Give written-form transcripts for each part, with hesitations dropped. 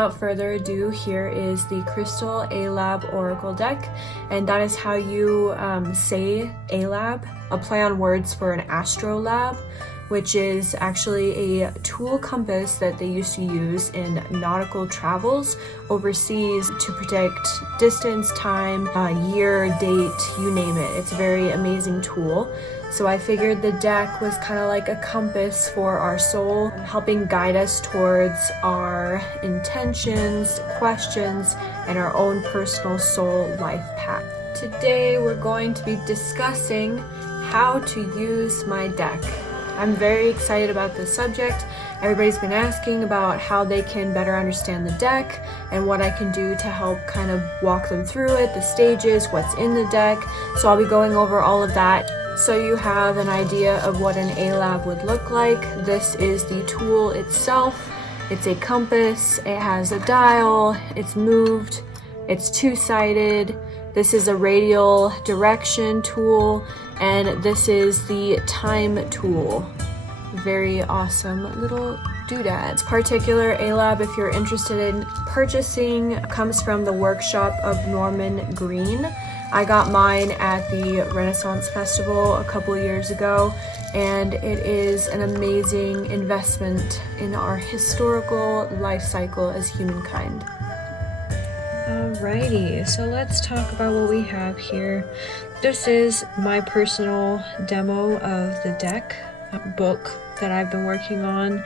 without further ado, here is the Crystal Alabe Oracle deck, and that is how you say Alabe, a play on words for an astrolabe, which is actually a tool compass that they used to use in nautical travels overseas to predict distance, time, year, date, you name it. It's a very amazing tool. So I figured the deck was kind of like a compass for our soul, helping guide us towards our intentions, questions, and our own personal soul life path. Today we're going to be discussing how to use my deck. I'm very excited about this subject. Everybody's been asking about how they can better understand the deck and what I can do to help kind of walk them through it, the stages, what's in the deck. So I'll be going over all of that so you have an idea of what an Alabe would look like. This is the tool itself. It's a compass, it has a dial, it's moved, it's two-sided. This is a radial direction tool, and this is the time tool. Very awesome little doodad. This particular Alabe, if you're interested in purchasing, comes from the workshop of Norman Green. I got mine at the Renaissance Festival a couple years ago, and it is an amazing investment in our historical life cycle as humankind. Alrighty, so let's talk about what we have here. This is my personal demo of the deck book that I've been working on.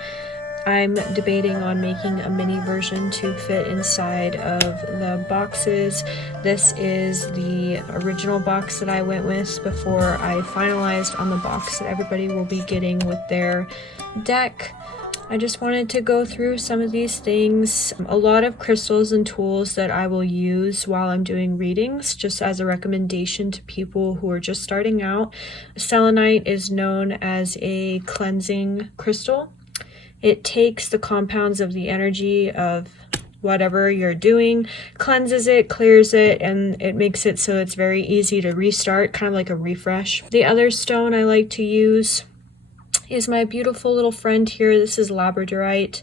I'm debating on making a mini version to fit inside of the boxes. This is the original box that I went with before I finalized on the box that everybody will be getting with their deck. I just wanted to go through some of these things, a lot of crystals and tools that I will use while I'm doing readings, just as a recommendation to people who are just starting out. Selenite is known as a cleansing crystal. It takes the compounds of the energy of whatever you're doing, cleanses it, clears it, and it makes it so it's very easy to restart, kind of like a refresh. The other stone I like to use is my beautiful little friend here. This is Labradorite.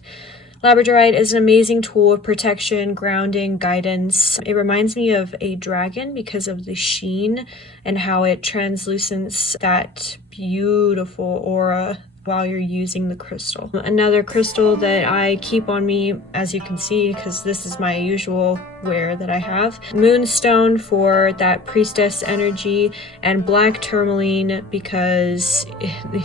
Labradorite is an amazing tool of protection, grounding, guidance. It reminds me of a dragon because of the sheen and how it translucents that beautiful aura while you're using the crystal. Another crystal that I keep on me, as you can see, because this is my usual wear that I have, Moonstone for that priestess energy, and black tourmaline because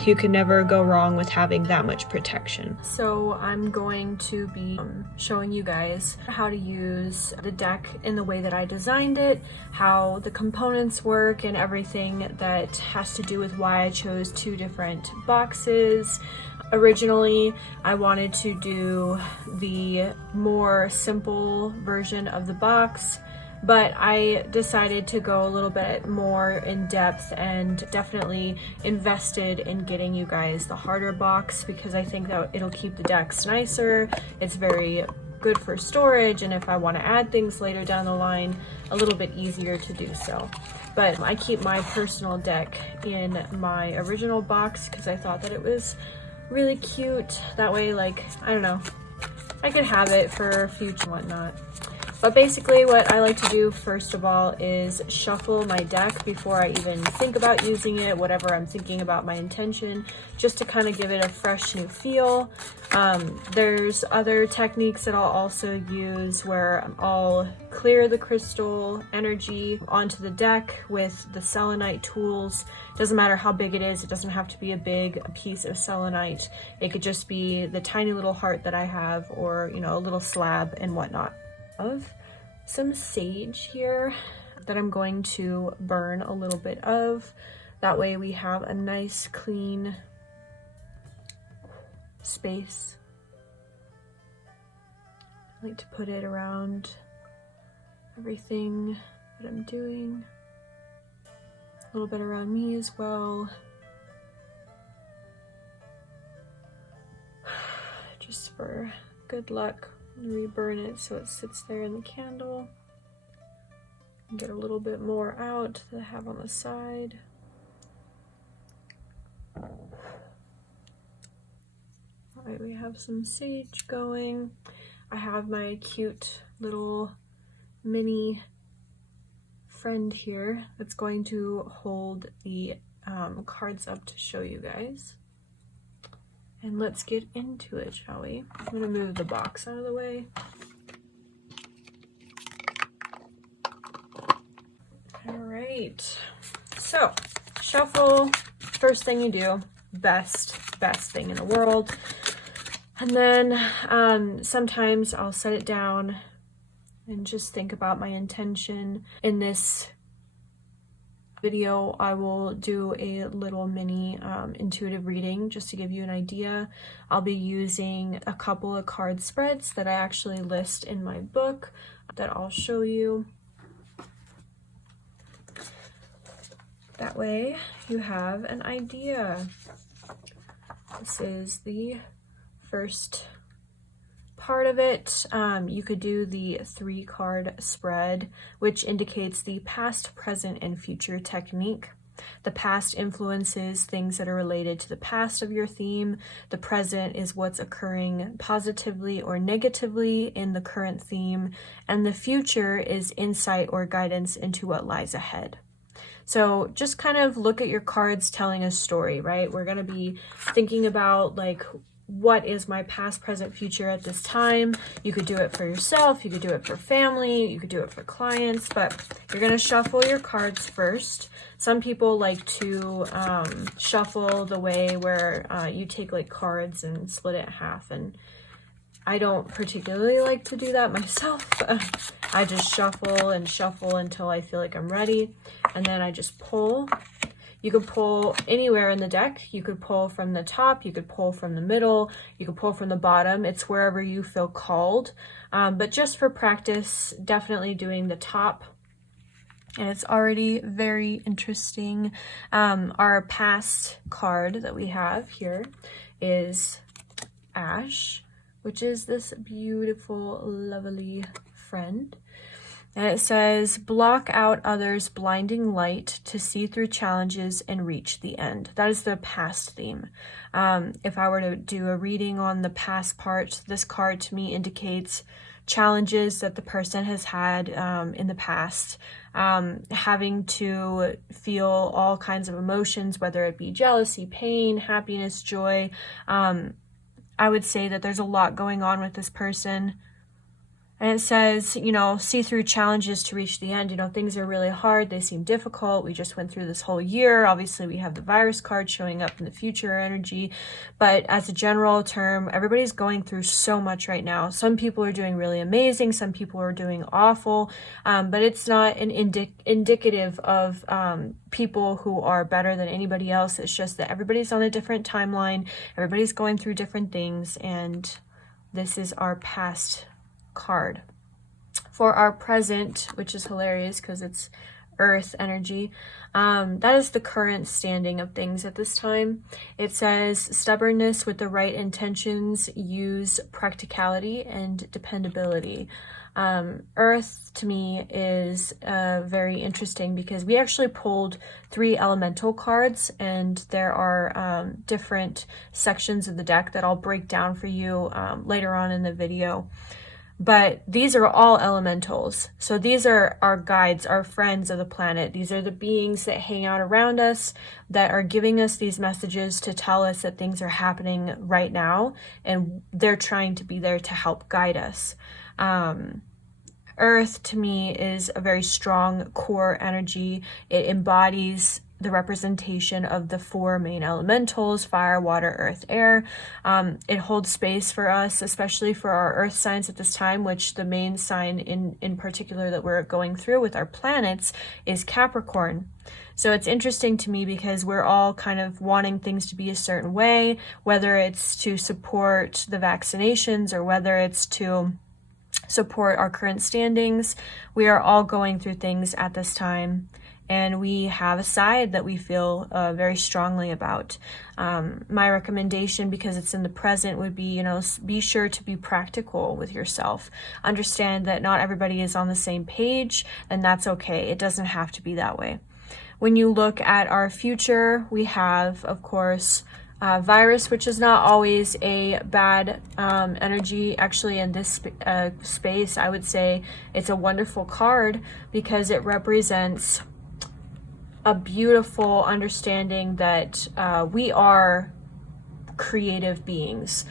you can never go wrong with having that much protection. So I'm going to be showing you guys how to use the deck in the way that I designed it, how the components work, and everything that has to do with why I chose two different boxes. Originally, I wanted to do the more simple version of the box, but I decided to go a little bit more in depth and definitely invested in getting you guys the harder box because I think that it'll keep the decks nicer. It's very good for storage, and if I want to add things later down the line, a little bit easier to do so. But I keep my personal deck in my original box because I thought that it was really cute. That way, like, I don't know, I could have it for future and whatnot. But basically what I like to do first of all is shuffle my deck before I even think about using it, whatever I'm thinking about my intention, just to kind of give it a fresh new feel. There's other techniques that I'll also use where I'll clear the crystal energy onto the deck with the selenite tools. Doesn't matter how big it is, it doesn't have to be a big piece of selenite. It could just be the tiny little heart that I have, or you know, a little slab and whatnot. Of some sage here that I'm going to burn a little bit of. That way we have a nice clean space. I like to put it around everything that I'm doing. A little bit around me as well. Just for good luck. Reburn it so it sits there in the candle. Get a little bit more out that I have on the side. Alright, we have some sage going. I have my cute little mini friend here that's going to hold the cards up to show you guys. And let's get into it, shall we? I'm gonna move the box out of the way. All right, so shuffle, first thing you do, best thing in the world. And then sometimes I'll set it down and just think about my intention. In this video, I will do a little mini intuitive reading just to give you an idea. I'll be using a couple of card spreads that I actually list in my book that I'll show you. That way you have an idea. This is the first part of it. You could do the 3-card spread, which indicates the past, present, and future technique. The past influences things that are related to the past of your theme. The present is what's occurring positively or negatively in the current theme. And the future is insight or guidance into what lies ahead. So just kind of look at your cards telling a story, right? We're going to be thinking about like, what is my past, present, future at this time? You could do it for yourself, you could do it for family, you could do it for clients, but you're going to shuffle your cards first. Some people like to shuffle the way where you take like cards and split it in half, and I don't particularly like to do that myself. I just shuffle and shuffle until I feel like I'm ready, and then I just pull. You could pull anywhere in the deck. You could pull from the top, you could pull from the middle, you could pull from the bottom. It's wherever you feel called. But just for practice, definitely doing the top. And it's already very interesting. Our past card that we have here is Ash, which is this beautiful, lovely friend. And it says, block out others' blinding light to see through challenges and reach the end. That is the past theme. If I were to do a reading on the past part, this card to me indicates challenges that the person has had in the past, having to feel all kinds of emotions, whether it be jealousy, pain, happiness, joy. I would say that there's a lot going on with this person. And it says, you know, see through challenges to reach the end. You know, things are really hard. They seem difficult. We just went through this whole year. Obviously, we have the virus card showing up in the future energy. But as a general term, everybody's going through so much right now. Some people are doing really amazing. Some people are doing awful. But it's not an indicative of people who are better than anybody else. It's just that everybody's on a different timeline. Everybody's going through different things. And this is our past card. For our present, which is hilarious because it's earth energy, that is the current standing of things at this time. It says stubbornness with the right intentions, use practicality and dependability. Earth to me is very interesting because we actually pulled 3 elemental cards, and there are different sections of the deck that I'll break down for you later on in the video. But these are all elementals. So these are our guides, our friends of the planet. These are the beings that hang out around us, that are giving us these messages to tell us that things are happening right now, and they're trying to be there to help guide us. Earth to me is a very strong core energy. It embodies the representation of the 4 main elementals: fire, water, earth, air. It holds space for us, especially for our earth signs at this time, which the main sign in particular that we're going through with our planets is Capricorn. So it's interesting to me because we're all kind of wanting things to be a certain way, whether it's to support the vaccinations or whether it's to support our current standings. We are all going through things at this time. And we have a side that we feel very strongly about. My recommendation, because it's in the present, would be, you know, be sure to be practical with yourself. Understand that not everybody is on the same page, and that's okay. It doesn't have to be that way. When you look at our future, we have, of course, Virus, which is not always a bad energy. Actually, in this space, I would say it's a wonderful card because it represents a beautiful understanding that we are creative beings.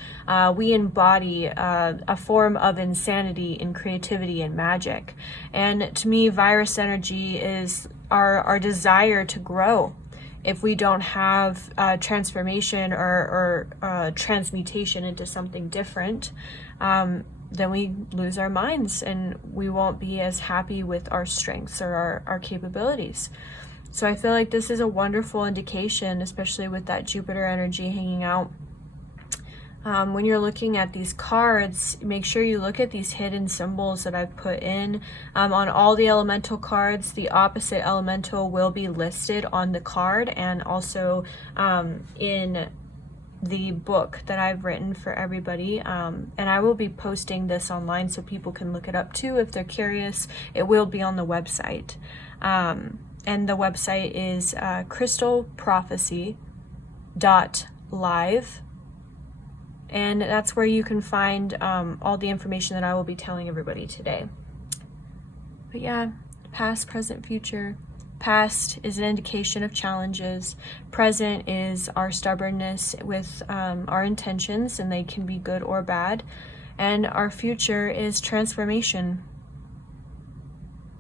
We embody a form of insanity and creativity and magic. And to me, virus energy is our desire to grow. If we don't have transformation or transmutation into something different, then we lose our minds and we won't be as happy with our strengths or our capabilities. So I feel like this is a wonderful indication, especially with that Jupiter energy hanging out. When you're looking at these cards, make sure you look at these hidden symbols that I've put in. On all the elemental cards, the opposite elemental will be listed on the card and also in the book that I've written for everybody. And I will be posting this online so people can look it up too if they're curious. It will be on the website. And the website is crystalprophecy.live. And that's where you can find all the information that I will be telling everybody today. But yeah, past, present, future. Past is an indication of challenges. Present is our stubbornness with our intentions, and they can be good or bad. And our future is transformation.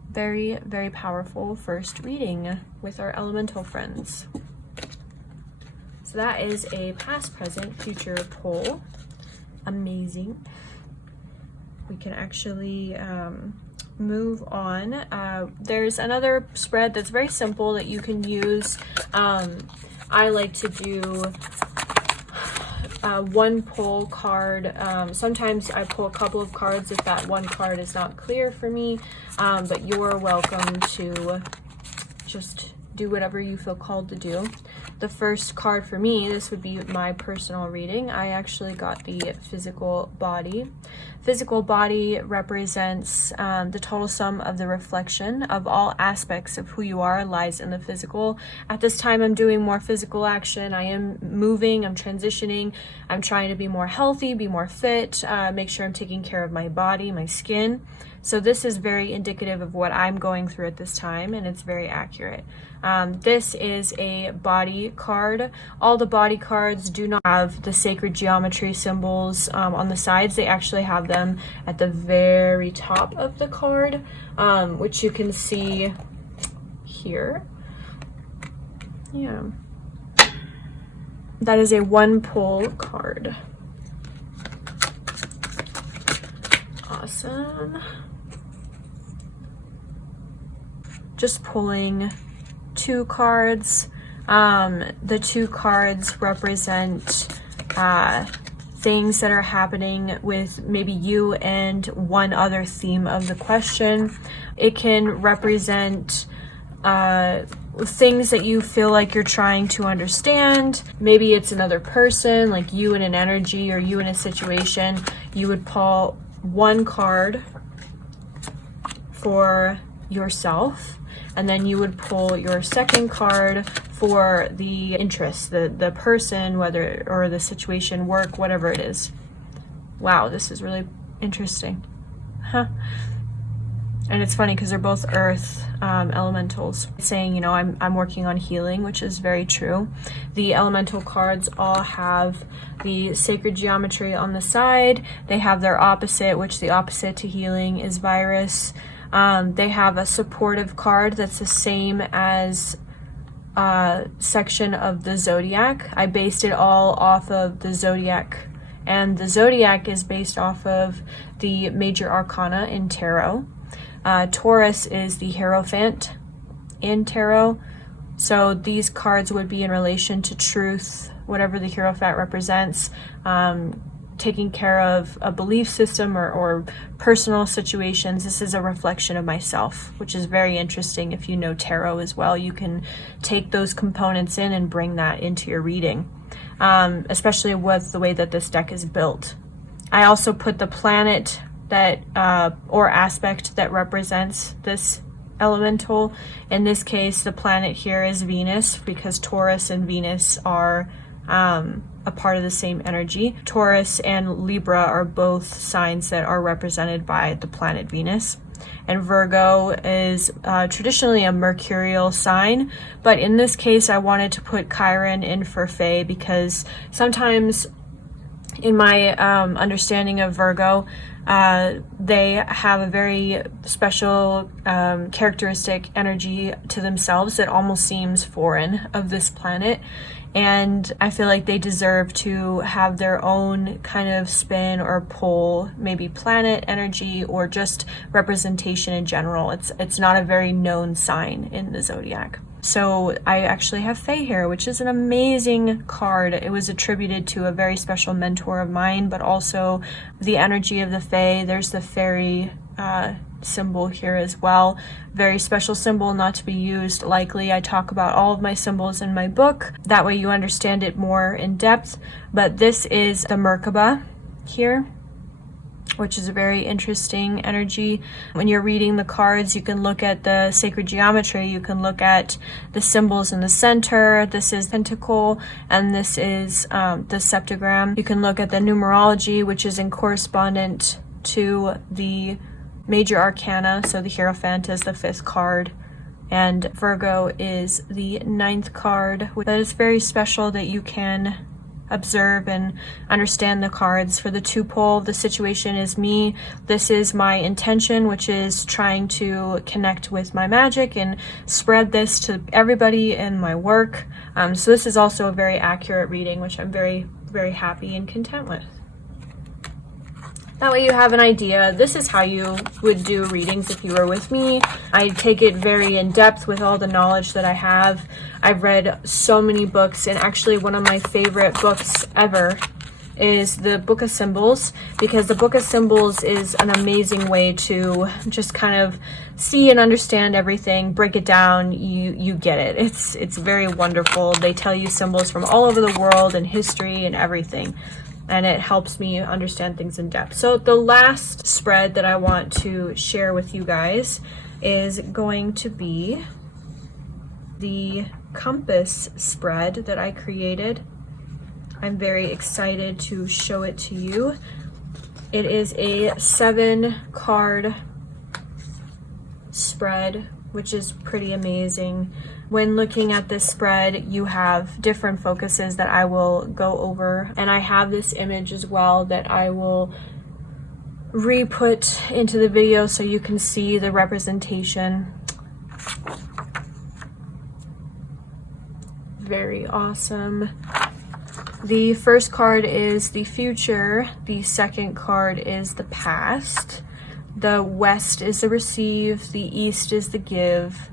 Very, very powerful first reading with our elemental friends. So that is a past, present, future pull. Amazing. We can actually move on. There's another spread that's very simple that you can use. I like to do one pull card. Sometimes I pull a couple of cards if that one card is not clear for me, but you're welcome to just do whatever you feel called to do. The first card for me, this would be my personal reading. I actually got the physical body. Physical body represents the total sum of the reflection of all aspects of who you are lies in the physical. At this time, I'm doing more physical action. I am moving, I'm transitioning. I'm trying to be more healthy, be more fit, make sure I'm taking care of my body, my skin. So this is very indicative of what I'm going through at this time, and it's very accurate. This is a body card. All the body cards do not have the sacred geometry symbols on the sides. They actually have them at the very top of the card, which you can see here. Yeah. That is a one pull card. Awesome. Just pulling two cards. The two cards represent things that are happening with maybe you and one other theme of the question. It can represent things that you feel like you're trying to understand. Maybe it's another person, like you in an energy or you in a situation. You would pull one card for yourself, and then you would pull your second card for the interest, the person, whether, or the situation, work, whatever it is. Wow, this is really interesting. Huh. And it's funny because they're both earth elementals. Saying, you know, I'm working on healing, which is very true. The elemental cards all have the sacred geometry on the side. They have their opposite, which the opposite to healing is virus. They have a supportive card that's the same as section of the Zodiac. I based it all off of the Zodiac, and the Zodiac is based off of the major arcana in tarot. Taurus is the Hierophant in tarot. So these cards would be in relation to truth, whatever the Hierophant represents, taking care of a belief system or personal situations. This is a reflection of myself, which is very interesting. If you know tarot as well, you can take those components in and bring that into your reading, especially with the way that this deck is built. I also put the planet that or aspect that represents this elemental. In this case, the planet here is Venus, because Taurus and Venus are a part of the same energy. Taurus and Libra are both signs that are represented by the planet Venus. And Virgo is traditionally a mercurial sign, but in this case I wanted to put Chiron in for Fae because sometimes in my understanding of Virgo, they have a very special characteristic energy to themselves that almost seems foreign of this planet. And I feel like they deserve to have their own kind of spin or pull, maybe planet energy or just representation in general. It's not a very known sign in the zodiac. So I actually have Fae here, which is an amazing card. It was attributed to a very special mentor of mine, but also the energy of the Fae. There's the fairy symbol here as well. Very special symbol, not to be used lightly. I talk about all of my symbols in my book. That way you understand it more in depth. But this is the Merkaba here, which is a very interesting energy. When you're reading the cards, you can look at the sacred geometry, you can look at the symbols in the center. This is Pentacle, and this is the septagram. You can look at the numerology, which is in correspondent to the major arcana. So the Hierophant is the 5th card, and Virgo is the 9th card. That is very special that you can observe and understand the cards. For the 2-pole, the situation is me. This is my intention, which is trying to connect with my magic and spread this to everybody in my work. So this is also a very accurate reading, which I'm very, very happy and content with. That way you have an idea. This is how you would do readings if you were with me. I take it very in depth with all the knowledge that I have. I've read so many books, and actually one of my favorite books ever is the Book of Symbols, because the Book of Symbols is an amazing way to just kind of see and understand everything, break it down, you get it. It's very wonderful. They tell you symbols from all over the world and history and everything, and it helps me understand things in depth. So the last spread that I want to share with you guys is going to be the compass spread that I created. I'm very excited to show it to you. It is a 7-card spread, which is pretty amazing. When looking at this spread, you have different focuses that I will go over, and I have this image as well that I will re-put into the video so you can see the representation. Very awesome. The first card is the future, the second card is the past, the west is the receive, the east is the give,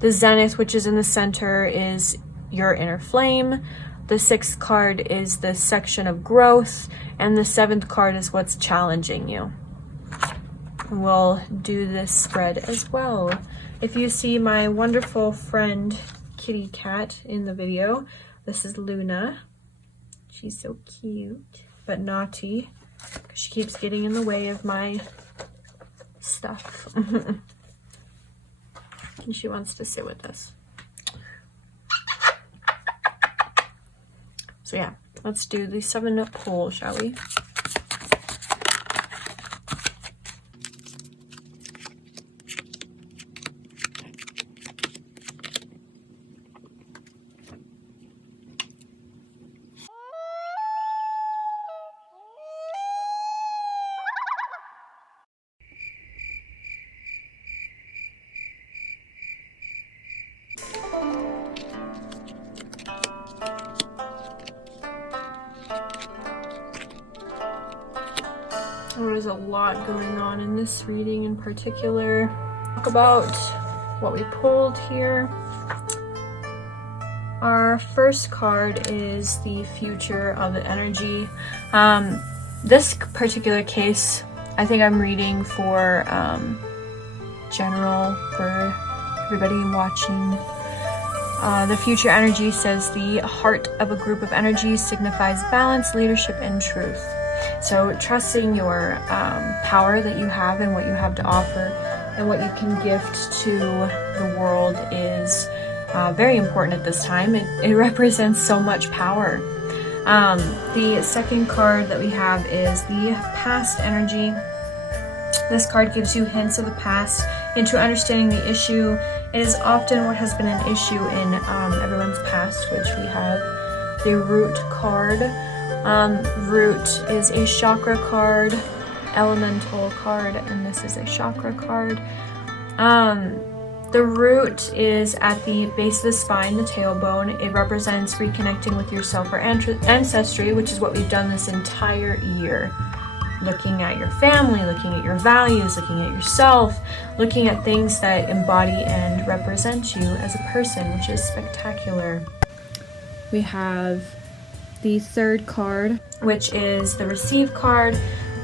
the zenith, which is in the center, is your inner flame, the 6th card is the section of growth, and the 7th card is what's challenging you. We'll do this spread as well. If you see my wonderful friend kitty cat in the video, this is Luna. She's so cute, but naughty, because she keeps getting in the way of my stuff. And she wants to sit with us. So yeah, let's do the 7-pole, shall we? There's a lot going on in this reading in particular. Talk about what we pulled here. Our first card is the future of the energy. This particular case, I think I'm reading for general, for everybody watching. The future energy says the heart of a group of energies signifies balance, leadership, and truth. So trusting your power that you have and what you have to offer and what you can gift to the world is very important at this time. It represents so much power. The second card that we have is the past energy. This card gives you hints of the past into understanding the issue. It is often what has been an issue in everyone's past, which we have the Root card. Root is a chakra card, elemental card, and this is a chakra card. The root is at the base of the spine, the tailbone. It represents reconnecting with yourself or ancestry, which is what we've done this entire year. Looking at your family, looking at your values, looking at yourself, looking at things that embody and represent you as a person, which is spectacular. We have the third card, which is the Receive card.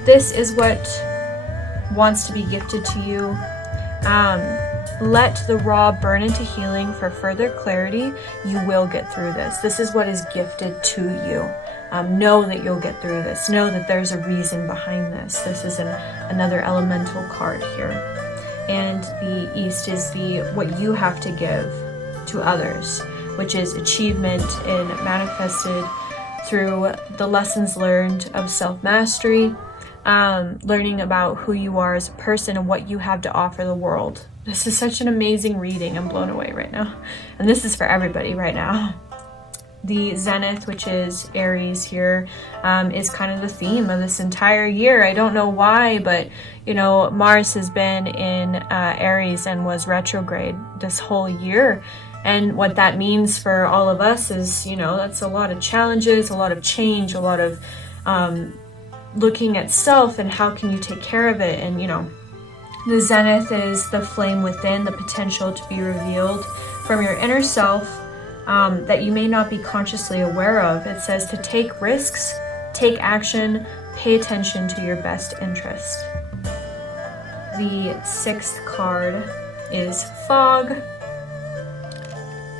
This is what wants to be gifted to you. Let the raw burn into healing for further clarity. You will get through this. This is what is gifted to you. Know that you'll get through this. Know that there's a reason behind this. This is another elemental card here. And the East is what you have to give to others, which is achievement and manifested through the lessons learned of self-mastery, learning about who you are as a person and what you have to offer the world. This is such an amazing reading. I'm blown away right now. And this is for everybody right now. The Zenith, which is Aries here, is kind of the theme of this entire year. I don't know why, but Mars has been in Aries and was retrograde this whole year. And what that means for all of us is, that's a lot of challenges, a lot of change, a lot of looking at self and how can you take care of it. And, the Zenith is the flame within, the potential to be revealed from your inner self that you may not be consciously aware of. It says to take risks, take action, pay attention to your best interest. The sixth card is Fog.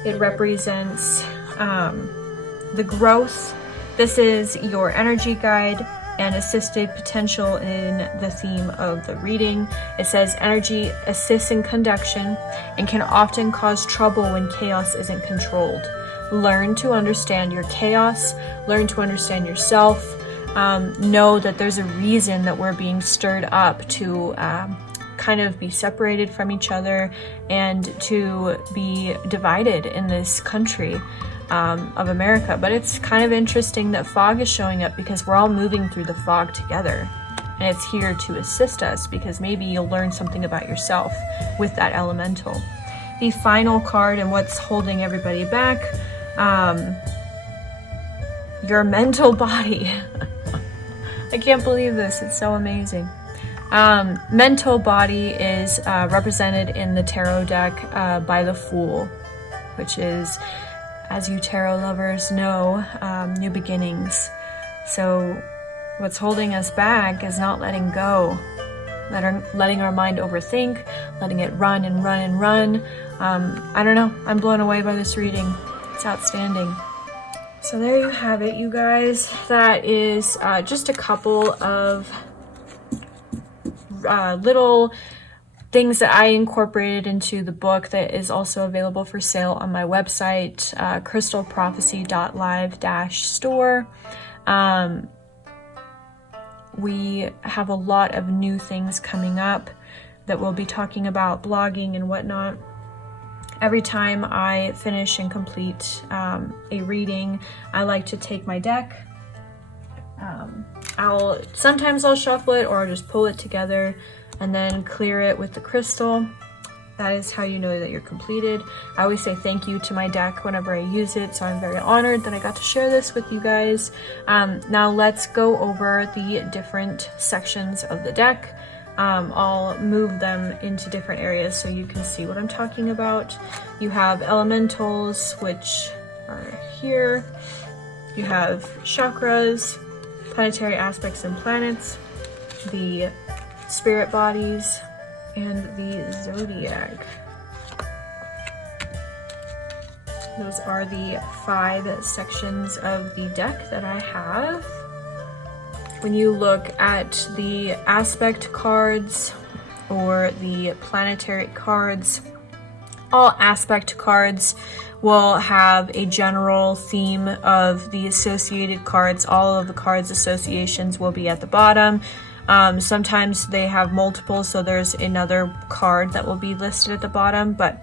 It represents the growth. This is your energy guide and assisted potential in the theme of the reading. It says energy assists in conduction and can often cause trouble when chaos isn't controlled. Learn to understand your chaos, learn to understand yourself, know that there's a reason that we're being stirred up to kind of be separated from each other and to be divided in this country of America. But it's kind of interesting that fog is showing up because we're all moving through the fog together, and it's here to assist us because maybe you'll learn something about yourself with that elemental. The final card and what's holding everybody back, your mental body. I can't believe this, it's so amazing. Mental body is represented in the tarot deck by the Fool, which is, as you tarot lovers know, new beginnings. So what's holding us back is not letting go, letting our mind overthink, letting it run and run and run. I don't know, I'm blown away by this reading. It's outstanding. So there you have it, you guys. That is just a couple of little things that I incorporated into the book that is also available for sale on my website, crystalprophecy.live-store. We have a lot of new things coming up that we'll be talking about, blogging and whatnot. Every time I finish and complete a reading, I like to take my deck. Sometimes I'll shuffle it or I'll just pull it together and then clear it with the crystal. That is how you know that you're completed. I always say thank you to my deck whenever I use it, so I'm very honored that I got to share this with you guys. Now let's go over the different sections of the deck. I'll move them into different areas so you can see what I'm talking about. You have elementals, which are here. You have chakras, planetary aspects and planets, the spirit bodies, and the zodiac. Those are the 5 sections of the deck that I have. When you look at the aspect cards or the planetary cards, All aspect cards will have a general theme of the associated cards. All of the cards associations will be at the bottom. Sometimes they have multiple, so there's another card that will be listed at the bottom, but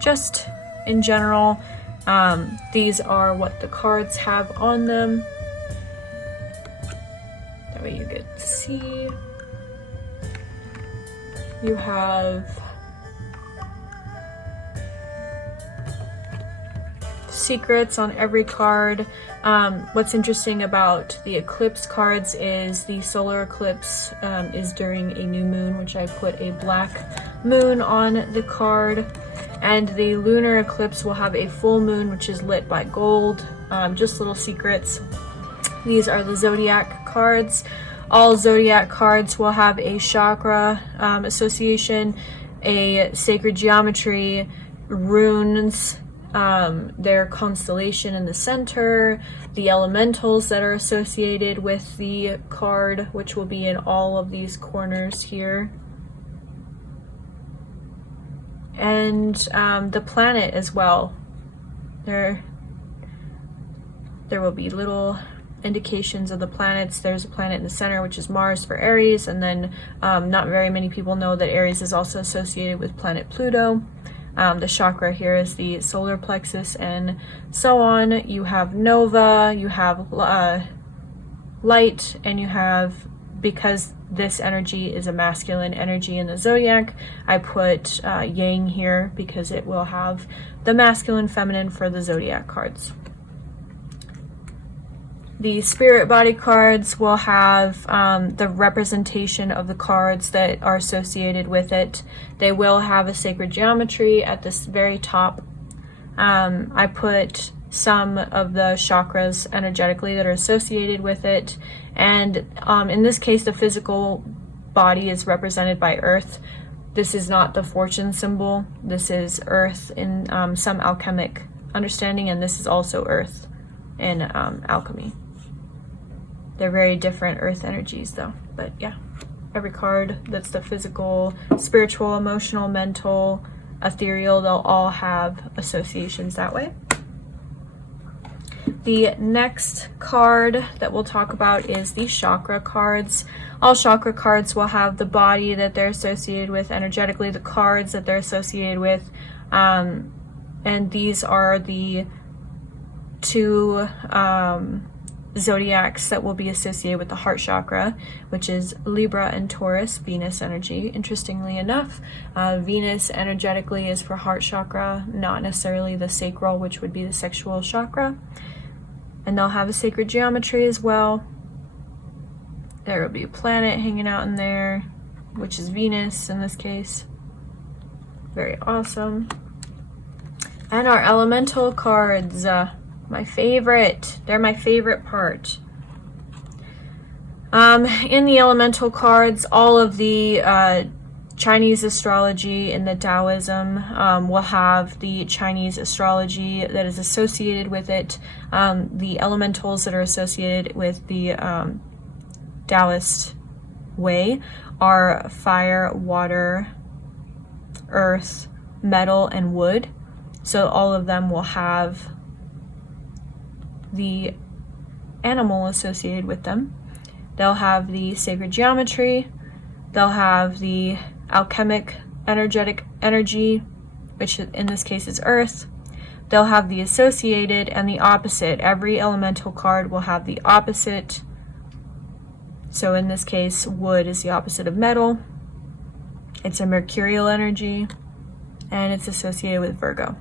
just in general, these are what the cards have on them. That way you get to see. You have secrets on every card. What's interesting about the eclipse cards is the solar eclipse is during a new moon, which I put a black moon on the card, and the lunar eclipse will have a full moon which is lit by gold. Just little secrets. These are the zodiac cards. All zodiac cards will have a chakra association, a sacred geometry, runes, their constellation in the center, the elementals that are associated with the card, which will be in all of these corners here, and the planet as well. There will be little indications of the planets. There's a planet in the center, which is Mars for Aries, and then not very many people know that Aries is also associated with planet Pluto. The chakra here is the solar plexus, and so on. You have nova, you have light, and you have, because this energy is a masculine energy in the zodiac, I put yang here because it will have the masculine, feminine for the zodiac cards. The spirit body cards will have the representation of the cards that are associated with it. They will have a sacred geometry at this very top. I put some of the chakras energetically that are associated with it. And in this case, the physical body is represented by Earth. This is not the fortune symbol. This is Earth in some alchemic understanding, and this is also Earth in alchemy. They're very different earth energies though, but yeah, every card that's the physical, spiritual, emotional, mental, ethereal, they'll all have associations that way. The next card that we'll talk about is the chakra cards. All chakra cards will have the body that they're associated with energetically, the cards that they're associated with, and these are the two zodiacs that will be associated with the heart chakra, which is Libra and Taurus, Venus energy. Interestingly enough, Venus energetically is for heart chakra, not necessarily the sacral, which would be the sexual chakra. And they'll have a sacred geometry as well. There will be a planet hanging out in there, which is Venus in this case. Very awesome. And our elemental cards. My favorite. They're my favorite part. In the elemental cards, all of the Chinese astrology and the Taoism will have the Chinese astrology that is associated with it. The elementals that are associated with the Taoist way are fire, water, earth, metal, and wood. So all of them will have the animal associated with them. They'll have the sacred geometry. They'll have the alchemic energetic energy, which in this case is earth. They'll have the associated and the opposite. Every elemental card will have the opposite. So in this case, wood is the opposite of metal. It's a mercurial energy, and it's associated with Virgo.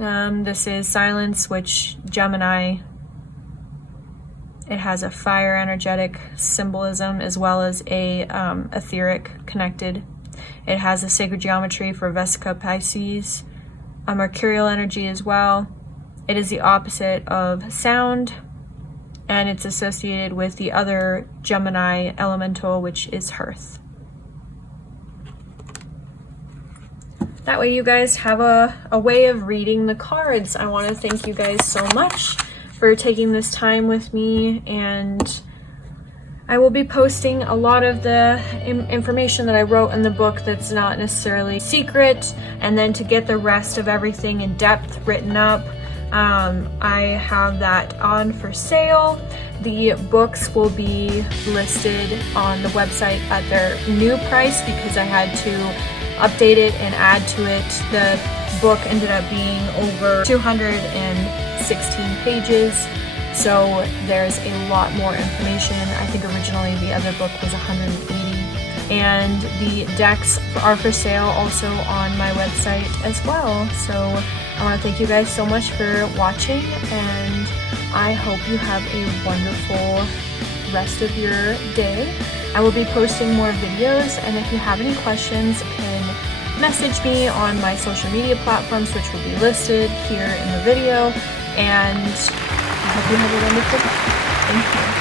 This is silence, which Gemini, it has a fire energetic symbolism as well as a etheric connected. It has a sacred geometry for Vesica Pisces, a mercurial energy as well. It is the opposite of sound, and it's associated with the other Gemini elemental, which is Hearth. That way you guys have a way of reading the cards. I want to thank you guys so much for taking this time with me, and I will be posting a lot of the information that I wrote in the book that's not necessarily secret, and then to get the rest of everything in depth written up, I have that on for sale. The books will be listed on the website at their new price because I had to update it and add to it. The book ended up being over 216 pages. So there's a lot more information. I think originally the other book was 180. And the decks are for sale also on my website as well. So I want to thank you guys so much for watching, and I hope you have a wonderful rest of your day. I will be posting more videos, and if you have any questions, you can message me on my social media platforms, which will be listed here in the video. And I hope you have a wonderful day. Thank you.